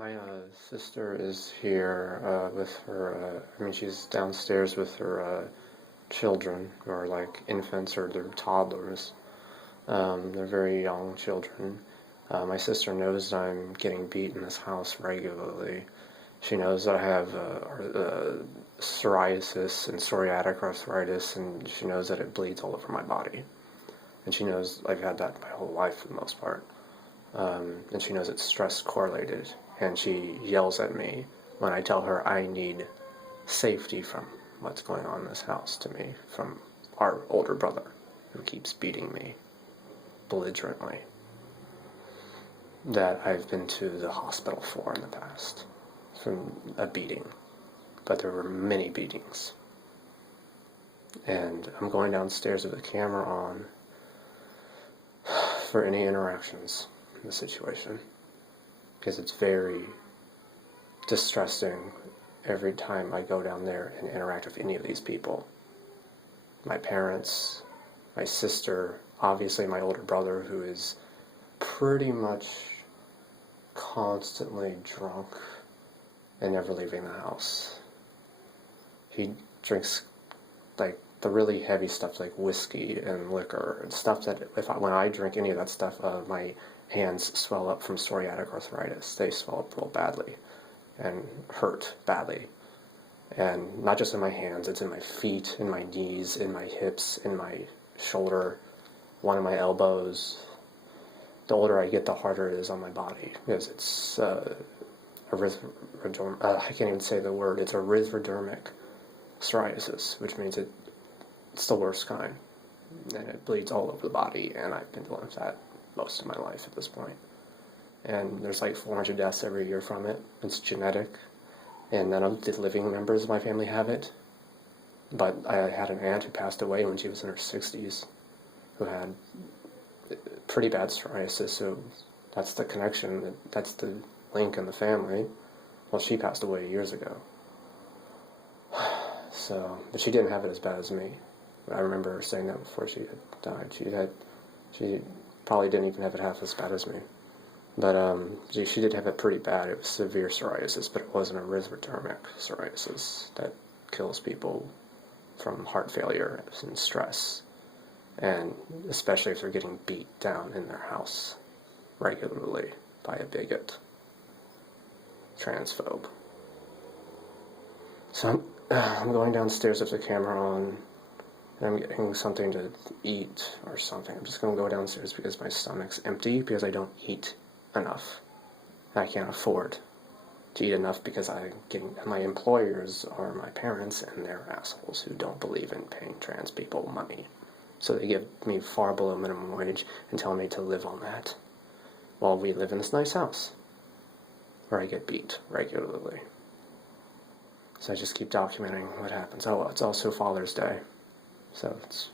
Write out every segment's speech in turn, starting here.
My sister is here with her, she's downstairs with her children, who are like infants or they're toddlers. They're very young children. My sister knows that I'm getting beat in this house regularly. She knows that I have psoriasis and psoriatic arthritis, and she knows that it bleeds all over my body. And she knows I've had that my whole life for the most part. And she knows it's stress correlated. And she yells at me when I tell her I need safety from what's going on in this house to me, from our older brother, who keeps beating me belligerently, that I've been to the hospital for in the past, from a beating. But there were many beatings. And I'm going downstairs with the camera on for any interactions in the situation, because it's very distressing every time I go down there and interact with any of these people. My parents, my sister, obviously my older brother, who is pretty much constantly drunk and never leaving the house. He drinks like the really heavy stuff like whiskey and liquor and stuff that when I drink any of that stuff, my hands swell up from psoriatic arthritis. They swell up real badly and hurt badly. And not just in my hands, it's in my feet, in my knees, in my hips, in my shoulder, one of my elbows. The older I get, the harder it is on my body, because it's I can't even say the word. It's erythrodermic psoriasis, which means it's the worst kind. And it bleeds all over the body, and I've been dealing with that most of my life at this point. And there's like 400 deaths every year from it. It's genetic, and none of the living members of my family have it. But I had an aunt who passed away when she was in her 60s, who had pretty bad psoriasis, so that's the connection, that's the link in the family. Well, she passed away years ago. So, but she didn't have it as bad as me. I remember her saying that before she had died. She probably didn't even have it half as bad as me. But she did have it pretty bad. It was severe psoriasis, but it wasn't a erythrodermic psoriasis that kills people from heart failure and stress. And especially if they're getting beat down in their house regularly by a bigot, transphobe. So I'm going downstairs with the camera on, and I'm getting something to eat or something. I'm just going to go downstairs because my stomach's empty, because I don't eat enough. I can't afford to eat enough because my employers are my parents, and they're assholes who don't believe in paying trans people money. So they give me far below minimum wage and tell me to live on that while we live in this nice house where I get beat regularly. So I just keep documenting what happens. Oh, well, it's also Father's Day. So it's,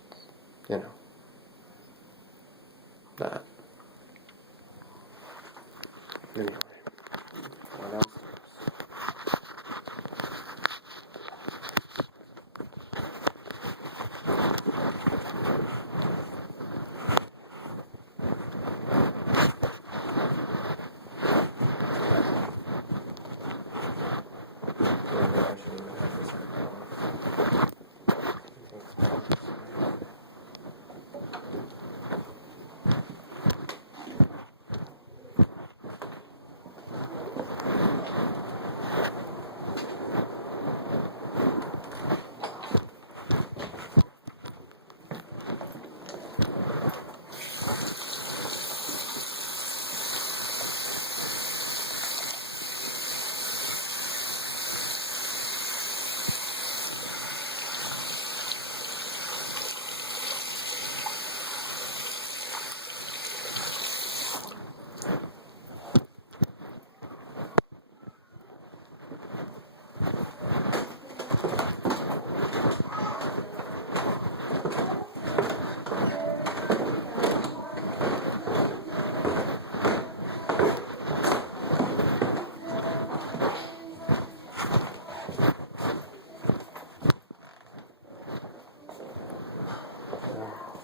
that. Anyway, what else?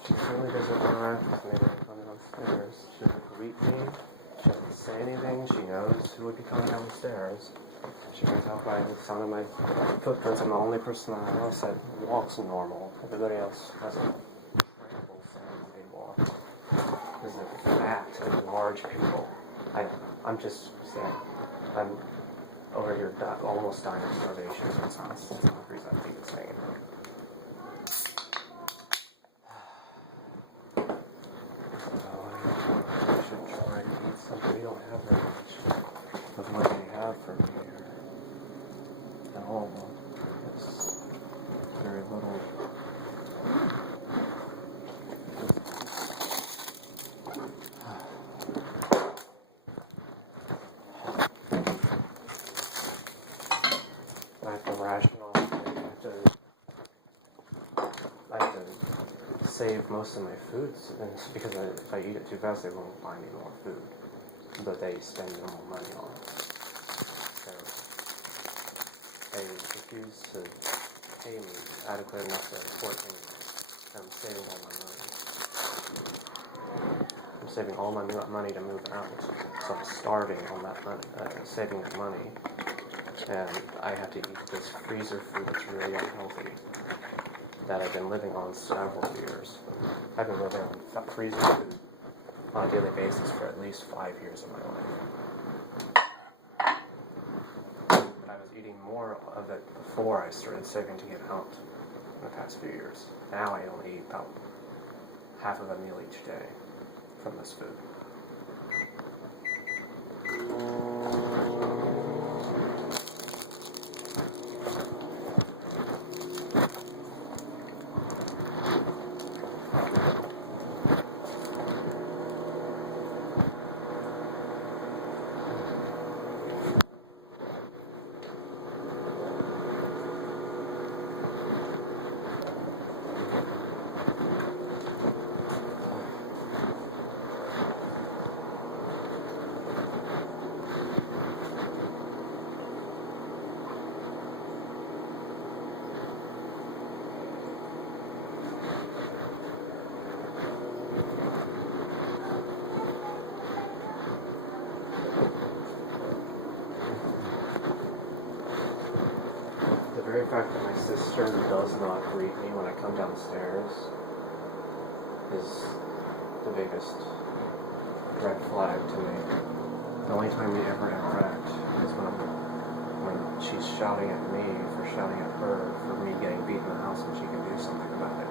She certainly doesn't interact with me when I come downstairs. She doesn't greet me. She doesn't say anything. She knows who would be coming down the stairs. She can tell by the sound of my footprints. I'm the only person in the house that walks normal. Everybody else has a ramble sandy walk. These are fat and large people. I'm just saying, I'm over here almost dying of starvation, so it's not hungry as I think it's saying. I should try to eat something. We don't have very much of what they have for me here. No, it's very little. I have to rationalize. I have to save most of my foods, and it's because if I eat it too fast, they won't buy me more food. But they spend no more money on it. So they refuse to pay me adequate enough to support me. I'm saving all my money. I'm saving all my money to move out. So I'm starving on that money, saving that money. And I have to eat this freezer food that's really unhealthy that I've been living on several years. I've been living on freezer food on a daily basis for at least 5 years of my life. But I was eating more of it before I started saving to get out in the past few years. Now I only eat about half of a meal each day from this food. The very fact that my sister does not greet me when I come downstairs is the biggest red flag to me. The only time we ever interact is when she's shouting at me for shouting at her for me getting beat in the house and she can do something about it.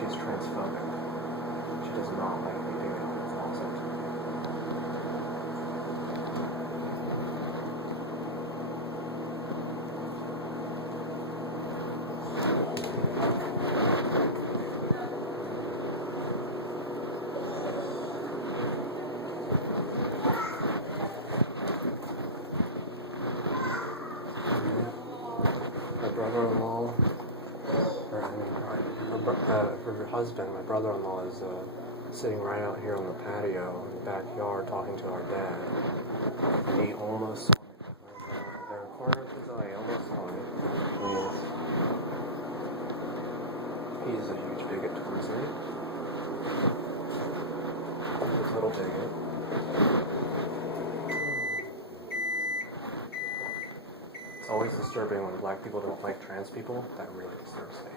She's transphobic. She does not like me being in the closet. Brother-in-law, her husband, my brother-in-law, is sitting right out here on the patio in the backyard talking to our dad. And he almost saw me. There, corner of his eye, almost saw me. He's a huge bigot towards me. He's a little bigot. It's always disturbing when black people don't like trans people. That really disturbs me.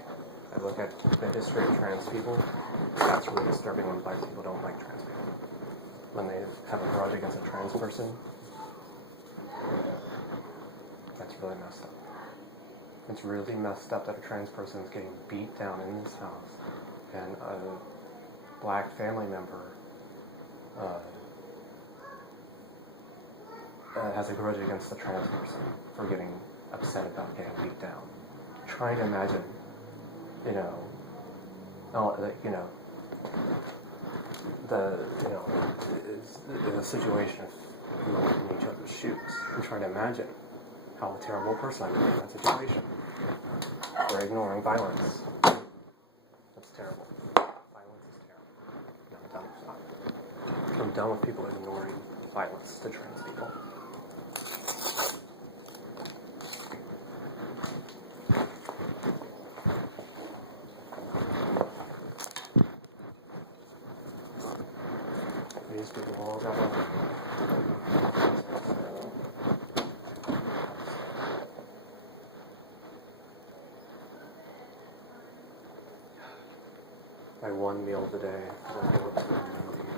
I look at the history of trans people. That's really disturbing when black people don't like trans people. When they have a grudge against a trans person. That's really messed up. It's really messed up that a trans person is getting beat down in this house. And a black family member has a grudge against the trans person for getting upset about getting beat down. Try to imagine, in a situation of in each other's shoes. I'm trying to imagine how a terrible person I would be in that situation. For ignoring violence. That's terrible. Violence is terrible. No, I'm done with that. I'm done with people ignoring violence to trans people. These people all got my one meal of the day. I won't be able to remember to eat it.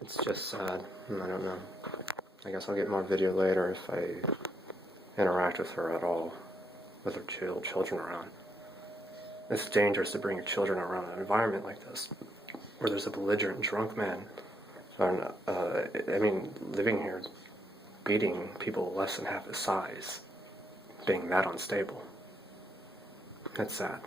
It's just sad. I don't know. I guess I'll get more video later if I interact with her at all, with her children around. It's dangerous to bring your children around an environment like this, where there's a belligerent drunk man. Living here, beating people less than half his size, being that unstable. That's sad.